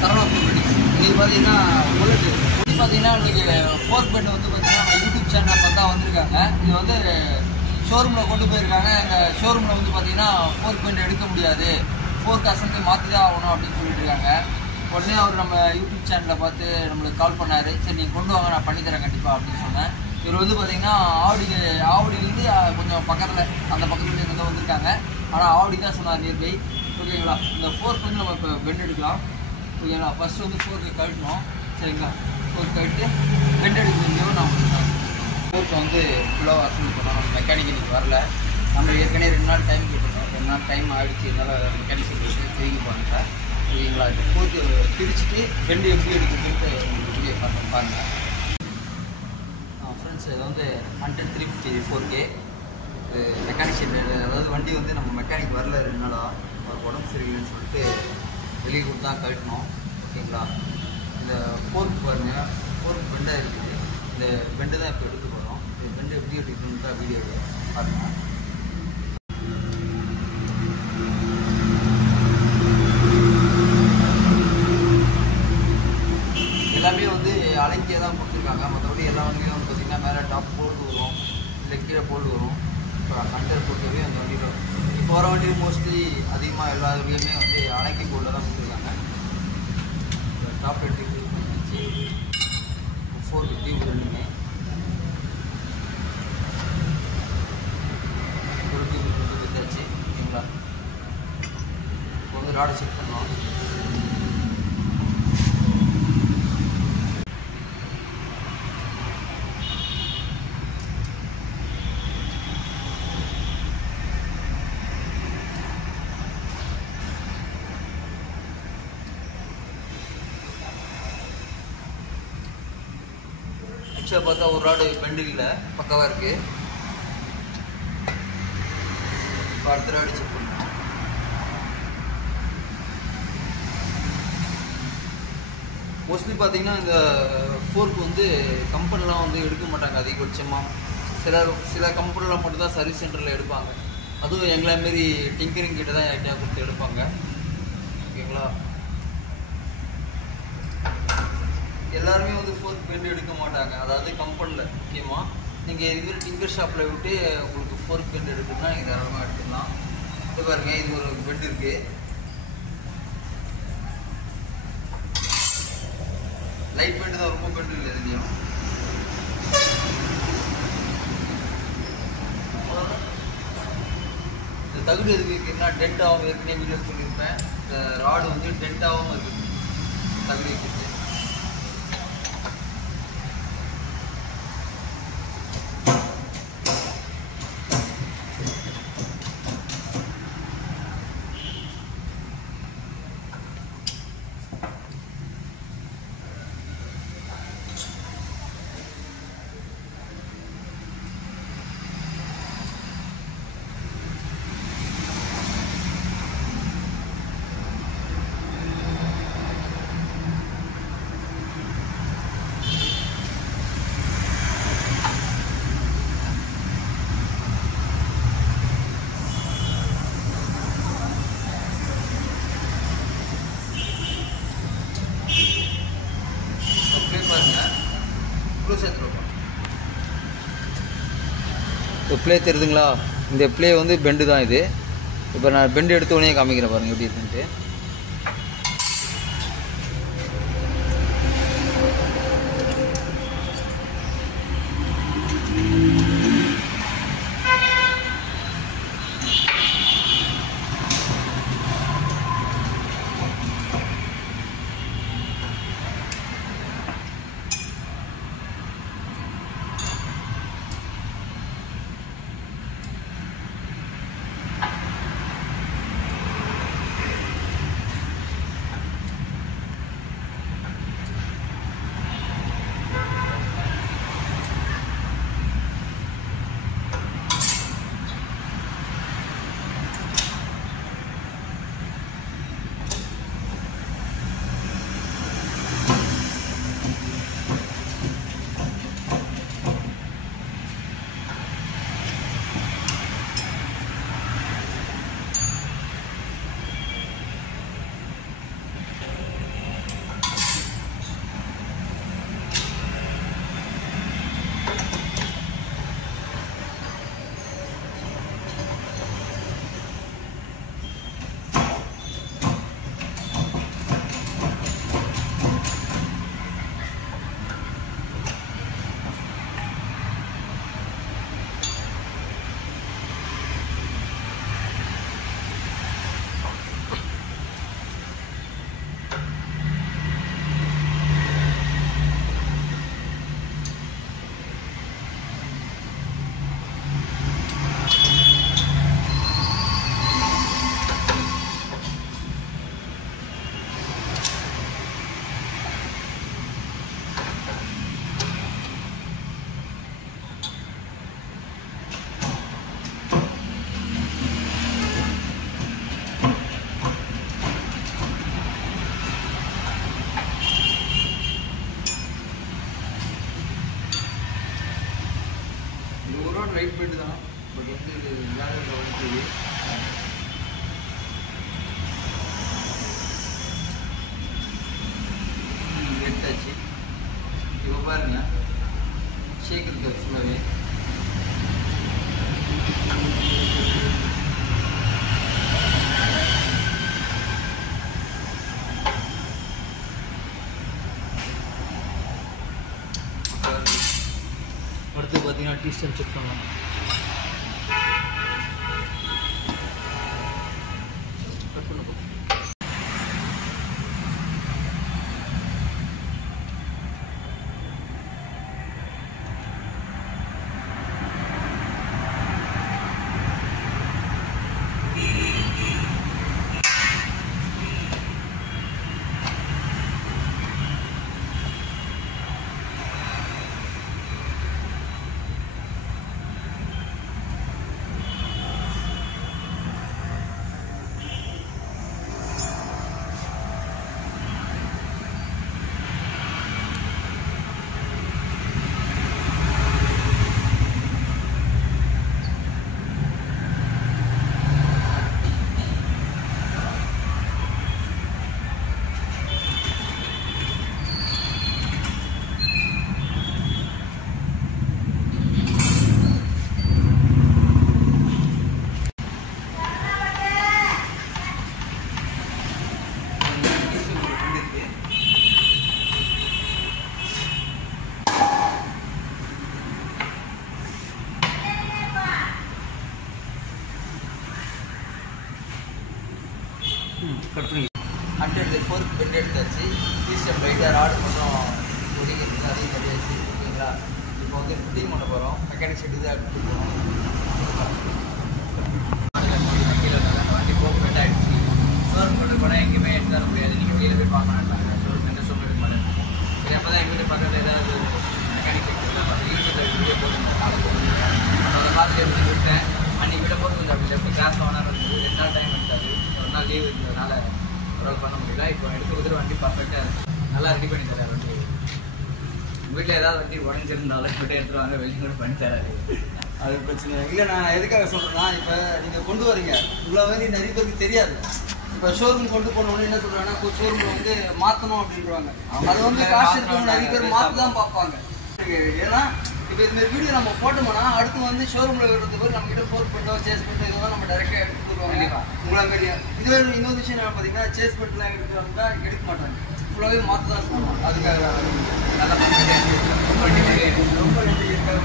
Saravana fork. இது பார்த்தீங்கன்னா bullet இப்படி பார்த்தீங்கன்னா இன்றைக்கி ஃபோர்க் பெண்ட் வந்து பார்த்தீங்கன்னா யூடியூப் சேனலில் பார்த்தா வந்திருக்காங்க. இது வந்து ஷோரூமில் கொண்டு போயிருக்காங்க. எங்கள் ஷோரூமில் வந்து பார்த்தீங்கன்னா ஃபோர்க் பெண்ட் எடுக்க முடியாது, ஃபோர்க் அசம்பிளி மாற்றி தான் ஆகணும் அப்படின்னு சொல்லிட்டு இருக்காங்க. உடனே அவர் நம்ம யூடியூப் சேனலில் பார்த்து நம்மளுக்கு கால் பண்ணார். சரி நீங்கள் கொண்டு வாங்க, நான் பண்ணித்தரேன் கண்டிப்பாக அப்படின்னு சொன்னேன். இவர் வந்து பார்த்தீங்கன்னா ஆவடியிலேருந்து கொஞ்சம் பக்கத்தில் அந்த பக்கத்துலேருந்து வந்து வந்திருக்காங்க. ஆனால் ஆவடி தான் சொன்னார் நியர்பை. ஓகேங்களா, இந்த ஃபோர்க் வந்து நம்ம இப்போ பெண்ட் எடுக்கலாம். ஓகேங்களா, ஃபஸ்ட்டு வந்து ஃபோர்க்கு கழட்டணும். சரிங்களா, ஃபோர்க் கழட்டு பெண்ட் எடுக்கிறதையும் நான் கொடுத்தேன். ஃபோர்க்கை வந்து ஃபுல்லாக அசம்பிள் பண்ணோம். நம்ம மெக்கானிக் இன்றைக்கி வரல. நம்ம ஏற்கனவே 2 நாள் டைம் கேட்டிருந்தோம். 2 நாள் டைம் ஆகிடுச்சு. இதனால் மெக்கானிக் போட்டு திரும்பி போனாங்க. ஓகேங்களா, இப்போ ஃபோர்க்கு பிரிச்சுட்டு பெண்டு எப்படி எடுக்கிறதுன்ட்டு உங்களுக்கு வீடியோ பாருங்கள். ஃப்ரெண்ட்ஸ், இதை வந்து 100 350 4K இது மெக்கானிக். அதாவது வண்டி வந்து நம்ம மெக்கானிக் வரல 2 நாளாக. அவருக்கு உடம்பு சரியில்லைன்னு சொல்லிட்டு வெளியே கொடுத்து தான் கழட்டணும். ஓகேங்களா, இந்த ஃபோர்க் பாருங்கள், ஃபோர்க் பெண்டாக இருக்குது. இந்த பெண்டு தான் இப்போ எடுத்து போகிறோம். இந்த பெண்டு எப்படி எடுக்கணுன்னு தான் வீடியோ பாருங்கள். எல்லாமே வந்து அலைக்கியே தான் கொடுத்துருக்காங்க. மற்றபடி எல்லா வண்டியும் வந்து பார்த்திங்கன்னா மேலே டாப் போல்டு வரும், இல்லை கீழே போல்டு வரும். இப்போ ஹண்டர் பொறுத்தவரை அந்த வண்டியில் இப்போ வர வண்டியும் மோஸ்ட்லி அதிகமாக எல்லா வண்டியுமே வந்து அலைக்கி போல்டில் தான் கொடுத்துருக்காங்க. டாப் எடுத்து வச்சு ஃபோர்க்கு டியூப் ரெண்டுமே ஒரு டியூப் கொடுத்து வச்சாச்சு. ஓகேங்களா, இப்போ வந்து ராடை செக் பண்ணோம். ஆக்சுவலாக பார்த்தா ஒரு ராடு பெண்டு இல்லை, பக்காவாக இருக்குது. இப்போ அடுத்த ராடு செக் பண்ணணும். மோஸ்ட்லி பார்த்தீங்கன்னா இந்த ஃபோர்க் வந்து கம்பெனிலாம் வந்து எடுக்க மாட்டாங்க அதிகபட்சமாக. சில கம்பெனிலாம் மட்டும்தான் சர்வீஸ் சென்டரில் எடுப்பாங்க. அதுவும் எங்களை மாரி டிங்கரிங் கிட்ட தான் யார்கிட்டயா கொடுத்து எடுப்பாங்க. ஓகேங்களா, எல்லாருமே வந்து ஃபோர்க் பெண்டு எடுக்க மாட்டாங்க. அதாவது கம்பெனியில் முக்கியமாக நீங்கள் இதுமாரி டிங்கர் ஷாப்பில் விட்டு உங்களுக்கு ஃபோர்க் பெண்டு எடுக்கணும்னா நீங்கள் தாராளமாக எடுத்துக்கலாம். இது பாருங்க, இது ஒரு பெண்டு இருக்குது. லைட் பெண்டு தான், ரொம்ப பெண்டு இல்லை எதுலையும். இந்த தகுடு எதுக்கு இருக்குன்னா டென்ட் ஆகும். ஏற்கனவே வீடியோ சொல்லியிருப்பேன். இந்த ராடு வந்து டென்ட் ஆகாமல் இருக்குது தகுடு இருக்குது. இப்போ ப்ளே தெரியுதுங்களா? இந்த ப்ளே வந்து பெண்டு தான் இது. இப்போ நான் பெண்டு எடுத்த உடனே காமிக்கிறேன் பாருங்கள் எப்படி இருக்குன்ட்டு. லைட் பெட்டு தான், பட் வந்து இது வேறு வந்துருக்கு. எடுத்தாச்சு. இப்போ பாருங்க ஷேக் இருக்குது ஃபுல்லாகவே. அடுத்து பார்த்தீங்கன்னா டீ ஸ்டாண்ட் செக் பண்ணலாம். கட் பண்ண போதும். கட் பண்ணி அடுத்து ஃபோர்க் பெண்ட் எடுத்தாச்சு. டீஸ்டர் லைட்டாக ராடு கொஞ்சம் ஒதுங்கிறது அதையும் கட்டியாச்சு. ஓகேங்களா, இப்போ வந்து ஃபிட்டிங் பண்ண போகிறோம். மெக்கானிக் செட்டு தான் எடுத்துகிட்டு போகிறோம். கீழே வண்டி போக்கு பெண்ட் ஆகிடுச்சு. ஷோரூம் கொண்டு போனால் எங்கேயுமே எடுத்து தர முடியாது. நீங்கள் வெளியில் போய் பார்க்கணுன்றாங்க. ஷோரூம் எந்த ஷோரூம் எடுக்க மாட்டேன். சரி, அப்போ தான் எங்கள் வீட்டு பக்கத்தில் ஏதாவது மெக்கானிக் செட்டு பார்த்து யூடியூப்பில் வீடியோ போட்டுருந்தேன். காலை போட்டுருந்தேன். அதை பார்த்துட்டு எப்படி விட்டேன். அன்றைக்கி விட போட்டு கொஞ்சம் அப்படி லெஃப்ட் கிளாஸ் ஓனர் இருந்தது. 2 நாள் டைம் எடுத்தாது. ஒரு நாள் லீவ் இருந்ததுனால ஒரு பண்ண முடியல. இப்போ எடுத்து கொடுத்துட்டு வண்டி பர்ஃபெக்டாக இருக்குது. நல்லா ரெடி பண்ணி தராரு வண்டி. வீட்டில் ஏதாவது வண்டி உடஞ்சிருந்தாலும் இப்படி எடுத்துகிட்டு வாங்க, வெளியே கூட பண்ணி தராரு. அது பிரச்சனை இல்லை. நான் எதுக்காக சொல்கிறேன்னா, இப்போ நீங்கள் கொண்டு வரீங்க இவ்வளோ மாதிரி நிறைய பேருக்கு தெரியாது. இப்போ ஷோரூம் கொண்டு போனோன்னு என்ன சொல்கிறாங்கன்னா, ஷோரூமில் வந்து மாற்றணும் அப்படின்றாங்க. அது வந்து காசு இருக்கவங்க நிறைய பேர் மாற்ற தான் பார்ப்பாங்க. ஏன்னா இப்போ இதுமாரி வீடியோ நம்ம போட்டோம்னா அடுத்து வந்து ஷோரூமில் வர்றதுக்கு நம்ம கிட்ட ஃபோர்க் பண்ணோம், சேஸ் பண்ணிட்டோம், இதெல்லாம் நம்ம டேரெக்டாக எடுத்து கொடுவாங்க. உங்களை மாரி இதுவே இன்னொரு விஷயம் என்ன பார்த்தீங்கன்னா, சேஸ் பண்ணிட்டுலாம் எடுக்கிறவங்க எடுக்க மாட்டாங்க. ஃபுல்லாகவே மாற்ற தான் சொல்லுவாங்க. அதுக்காக ரொம்ப நன்றி இருக்காது.